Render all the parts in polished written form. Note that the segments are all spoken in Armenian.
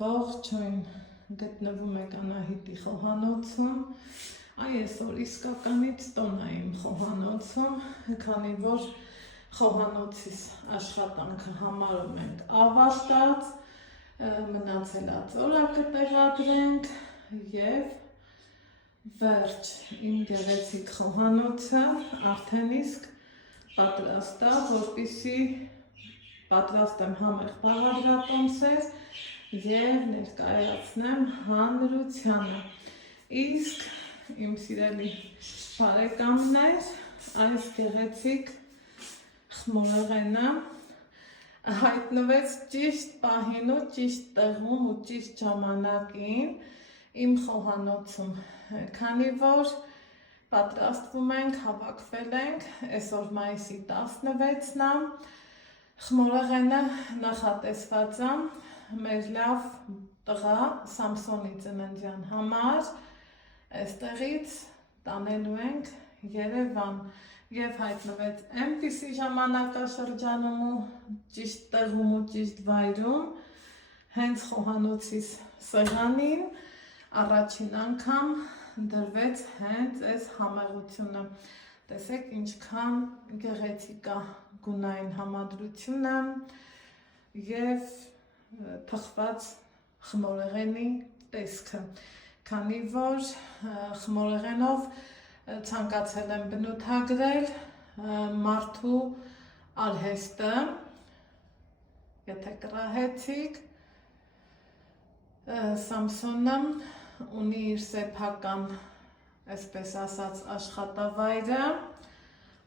ողջույն, գտնվում եք Անահիտի խոհանոցում, այսօր իսկականից տոն է իմ խոհանոցում, քանի որ խոհանոցիս աշխատանքը համարում ենք ավարտած, մնացելած օրակը տեղադրենք և վերջ իմ գեղեցիկ խոհանոցը արդեն իսկ պատրաստ է, որպեսզի պատրաստեմ համեղ բաղադրատոմսեր և ներկայացնեմ հանրությանը։ Իսկ իմ սիրելի բարեկամներ, այս գեղեցիկ խմորեղենը հայտնվեց ճիշտ պահին ու ճիշտ տեղում ու ճիշտ ժամանակին իմ խոհանոցում, քանի որ պատրաստվում ենք, հավաքվել ենք, այսօր մայիսի 16-ն է, խմորեղենը նախատեսված է մեր լավ տղա Սամսոնի ծննդյան համար, այստեղից տանելու ենք Երևան և հայտնվեց այնպիսի ժամանակաշրջանում ու ճիշտ տեղում ու ճիշտ վայրում, հենց խոհանոցիս սեղանին առաջին անգամ դրվեց հենց այս համեղությունը։ Տեսեք ինչքան գեղեցիկ է գունային համադրությունը և թխված խմորեղենի տեսքը, քանի որ խմորեղենով ցանկացել եմ բնութագրել մարդու արհեստը, եթե կռահեցիք, Սամսոնը ունի իր սեփական, այսպես ասած, աշխատավայրը,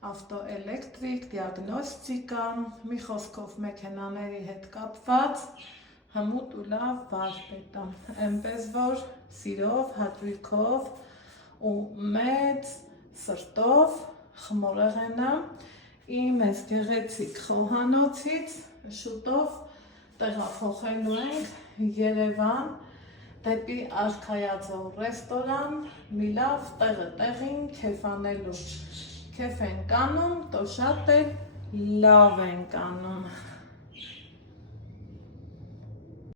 ավտոէլեկտրիկ, դիագնոստիկա, մի խոսքով մեքենաների հետ կապված, հմուտ ու լավ վարպետ է, այնպես որ սիրով, հաճույքով ու մեծ սրտով խմորեղենը իմ այս գեղեցիկ խոհանոցից շուտով տեղափոխելու ենք Երևան, դեպի Արքայաձոր ռեստորան, մի լավ տեղը տեղին քեֆ անելու։ Քեֆ ենք անում, տո շատ էլ լավ ենք անում։